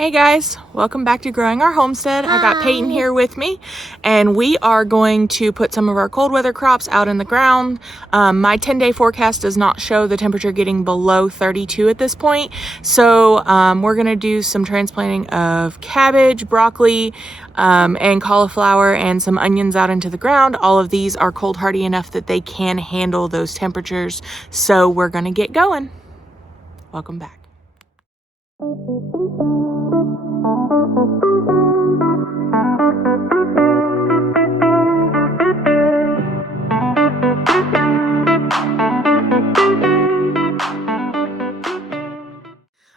Hey guys, welcome back to Growing Our Homestead. I got Payton here with me, and we are going to put some of our cold weather crops out in the ground. My 10-day forecast does not show the temperature getting below 32 at this point, so we're going to do some transplanting of cabbage, broccoli, and cauliflower, and some onions out into the ground. All of these are cold hardy enough that they can handle those temperatures, so we're going to get going. Welcome back.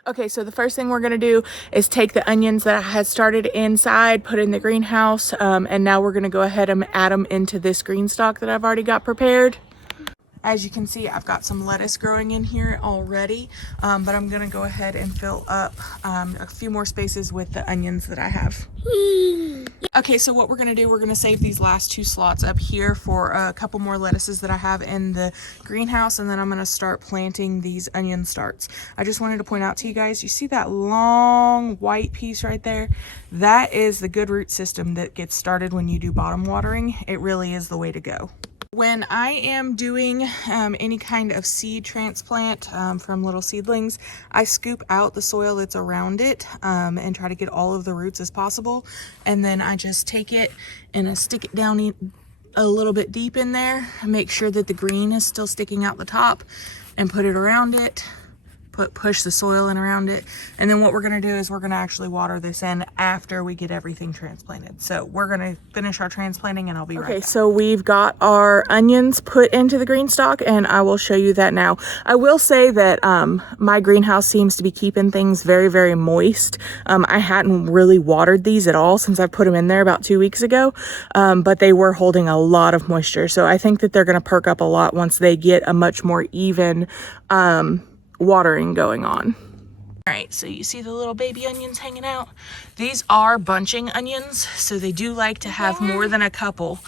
Okay, so the first thing we're gonna do is take the onions that I had started inside, put in the greenhouse, and now we're gonna go ahead and add them into this green stock that I've already got prepared. As you can see, I've got some lettuce growing in here already, but I'm gonna go ahead and fill up a few more spaces with the onions that I have. Okay, so what we're gonna do, we're gonna save these last two slots up here for a couple more lettuces that I have in the greenhouse, and then I'm gonna start planting these onion starts. I just wanted to point out to you guys, you see that long white piece right there? That is the good root system that gets started when you do bottom watering. It really is the way to go. When I am doing any kind of seed transplant from little seedlings, I scoop out the soil that's around it and try to get all of the roots as possible. And then I just take it and I stick it down a little bit deep in there, make sure that the green is still sticking out the top, and put it around it. Push the soil in around it, and then what we're gonna do is we're gonna actually water this in after we get everything transplanted. So we're gonna finish our transplanting and I'll be right back. Okay, so we've got our onions put into the green stock, and I will show you that now. I will say that my greenhouse seems to be keeping things very, very moist. I hadn't really watered these at all since I put them in there about 2 weeks ago, but they were holding a lot of moisture. So I think that they're gonna perk up a lot once they get a much more even watering going on. All right, so you see the little baby onions hanging out? These are bunching onions, so they do like to have more than a couple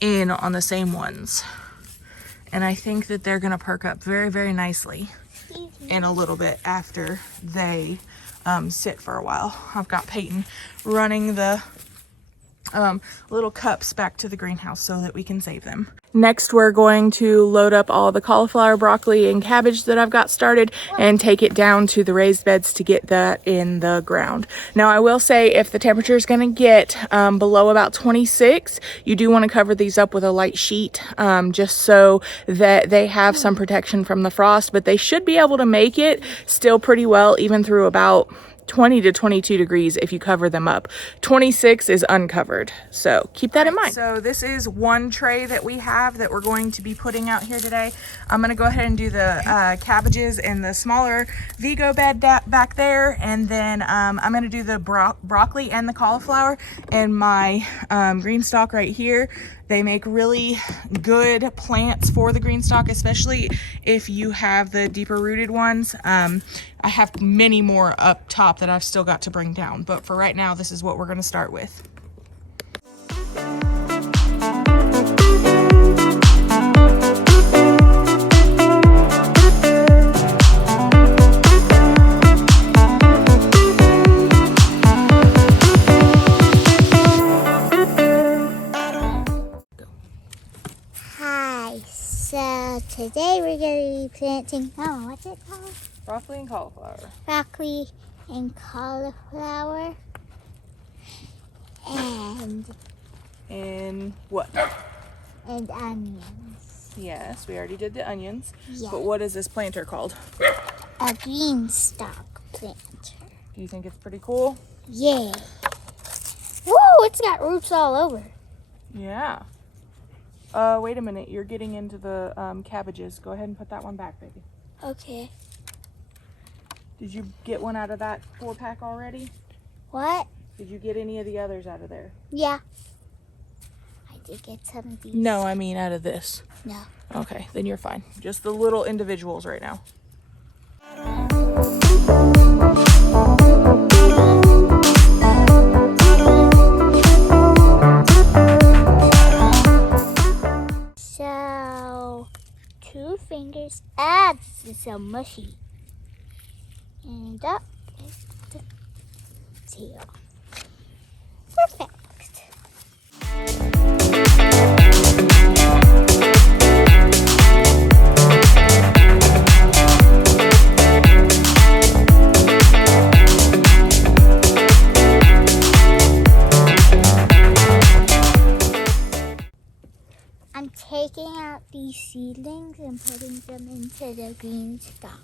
in on the same ones. And I think that they're gonna perk up very, very nicely in a little bit after they sit for a while. I've got Payton running the little cups back to the greenhouse so that we can save them. Next, we're going to load up all the cauliflower, broccoli, and cabbage that I've got started and take it down to the raised beds to get that in the ground. Now, I will say if the temperature is going to get below about 26, you do want to cover these up with a light sheet just so that they have some protection from the frost, but they should be able to make it still pretty well even through about 20 to 22 degrees if you cover them up. 26 is uncovered, so keep that in mind. So this is one tray that we have that we're going to be putting out here today. I'm going to go ahead and do the cabbages in the smaller Vigo bed back there, and then I'm going to do the broccoli and the cauliflower in my green stalk right here. They make really good plants for the green stalk, especially if you have the deeper rooted ones. I have many more up top that I've still got to bring down, but for right now, this is what we're going to start with. So today we're going to be planting, what's it called? Broccoli and cauliflower. Broccoli and cauliflower. And what? And onions. Yes, we already did the onions. Yes. But what is this planter called? A Greenstalk planter. Do you think it's pretty cool? Yeah. Whoa, it's got roots all over. Yeah. Wait a minute, you're getting into the cabbages. Go ahead and put that one back, baby. Okay. Did you get one out of that 4-pack already? What? Did you get any of the others out of there? Yeah. I did get some of these. No, I mean out of this. No. Okay, then you're fine. Just the little individuals right now. So, 2 fingers. This is so mushy. And up. here. Perfect. I'm taking out these seedlings and putting them into the green stock.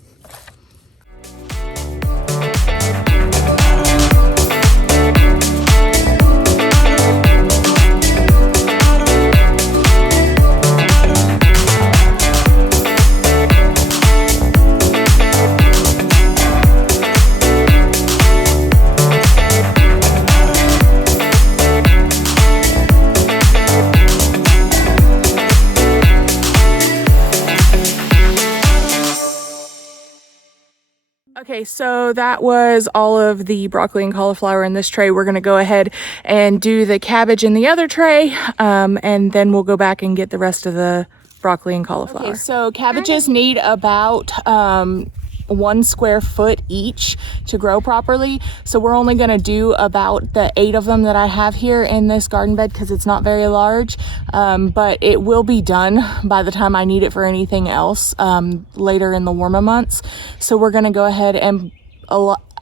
Okay, so that was all of the broccoli and cauliflower in this tray. We're gonna go ahead and do the cabbage in the other tray, and then we'll go back and get the rest of the broccoli and cauliflower. Okay, so cabbages need about 1 square foot each to grow properly. So we're only gonna do about the 8 of them that I have here in this garden bed because it's not very large, but it will be done by the time I need it for anything else later in the warmer months. So we're gonna go ahead and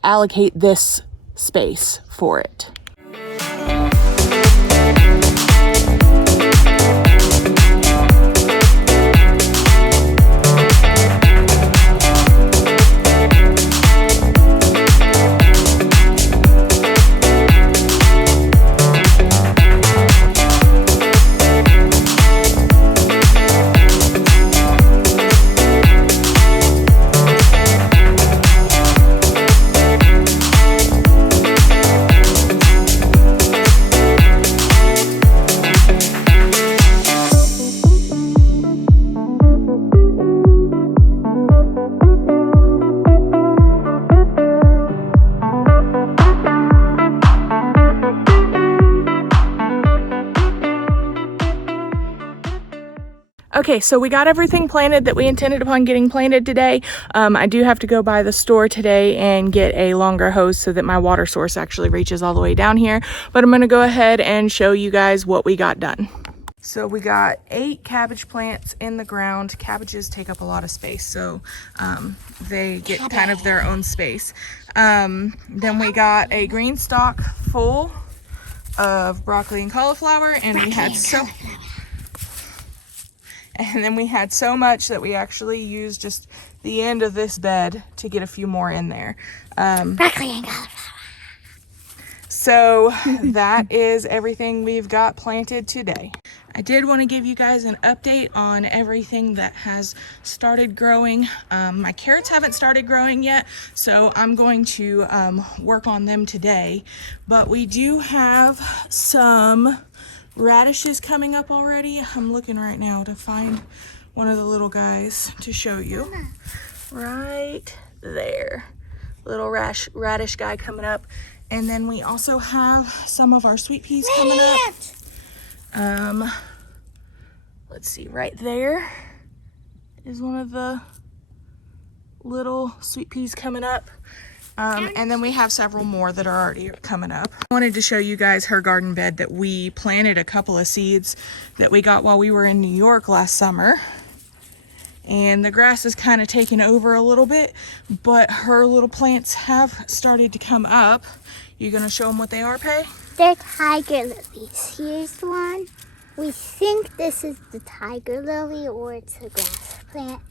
allocate this space for it. Okay, so we got everything planted that we intended upon getting planted today. I do have to go by the store today and get a longer hose so that my water source actually reaches all the way down here. But I'm gonna go ahead and show you guys what we got done. So we got 8 cabbage plants in the ground. Cabbages take up a lot of space, so they get kind of their own space. Then we got a green stalk full of broccoli and cauliflower, and then we had so much that we actually used just the end of this bed to get a few more in there. Broccoli and cauliflower. So that is everything we've got planted today. I did want to give you guys an update on everything that has started growing. My carrots haven't started growing yet, so I'm going to work on them today. But we do have some radishes coming up already. I'm looking right now to find one of the little guys to show you. Right there. Little radish guy coming up. And then we also have some of our sweet peas coming up. Let's see, right there is one of the little sweet peas coming up. And then we have several more that are already coming up. I wanted to show you guys her garden bed that we planted a couple of seeds that we got while we were in New York last summer. And the grass is kind of taken over a little bit, but her little plants have started to come up. You gonna show them what they are, Pay? They're tiger lilies. Here's one. We think this is the tiger lily or it's a grass plant.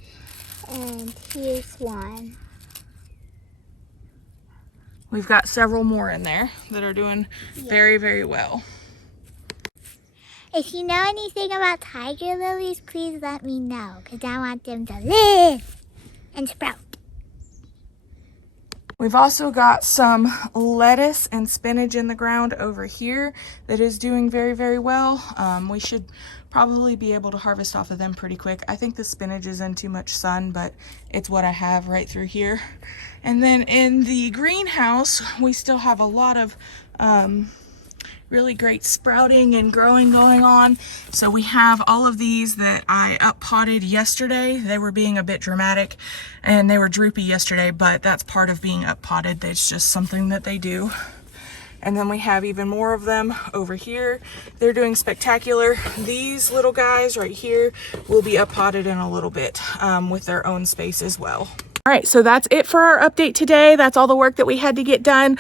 And here's one. We've got several more in there that are doing very, very well. If you know anything about tiger lilies, please let me know, because I want them to live and sprout. We've also got some lettuce and spinach in the ground over here that is doing very, very well. We should probably be able to harvest off of them pretty quick. I think the spinach is in too much sun, but it's what I have right through here. And then in the greenhouse, we still have a lot of really great sprouting and growing going on. So we have all of these that I up potted yesterday. They were being a bit dramatic and they were droopy yesterday, but that's part of being up potted. It's just something that they do. And then we have even more of them over here. They're doing spectacular. These little guys right here will be up potted in a little bit with their own space as well. All right, so that's it for our update today. That's all the work that we had to get done.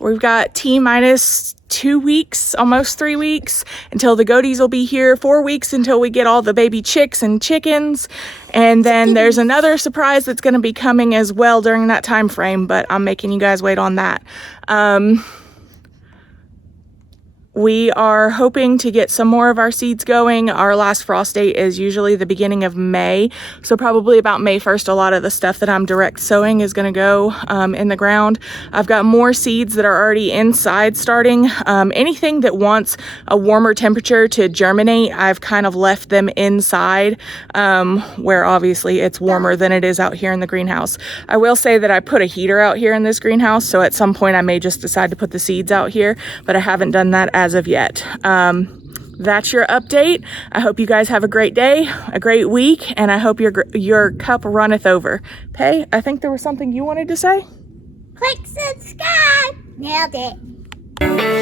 We've got T-minus 2 weeks, almost 3 weeks, until the goaties will be here. 4 weeks until we get all the baby chicks and chickens. And then there's another surprise that's going to be coming as well during that time frame, but I'm making you guys wait on that. We are hoping to get some more of our seeds going. Our last frost date is usually the beginning of May. So probably about May 1st, a lot of the stuff that I'm direct sowing is going to go in the ground. I've got more seeds that are already inside starting. Anything that wants a warmer temperature to germinate, I've kind of left them inside where obviously it's warmer than it is out here in the greenhouse. I will say that I put a heater out here in this greenhouse. So at some point I may just decide to put the seeds out here, but I haven't done that as of yet. That's your update. I hope you guys have a great day, a great week, and I hope your cup runneth over. Pay, I think there was something you wanted to say? Click subscribe. Nailed it.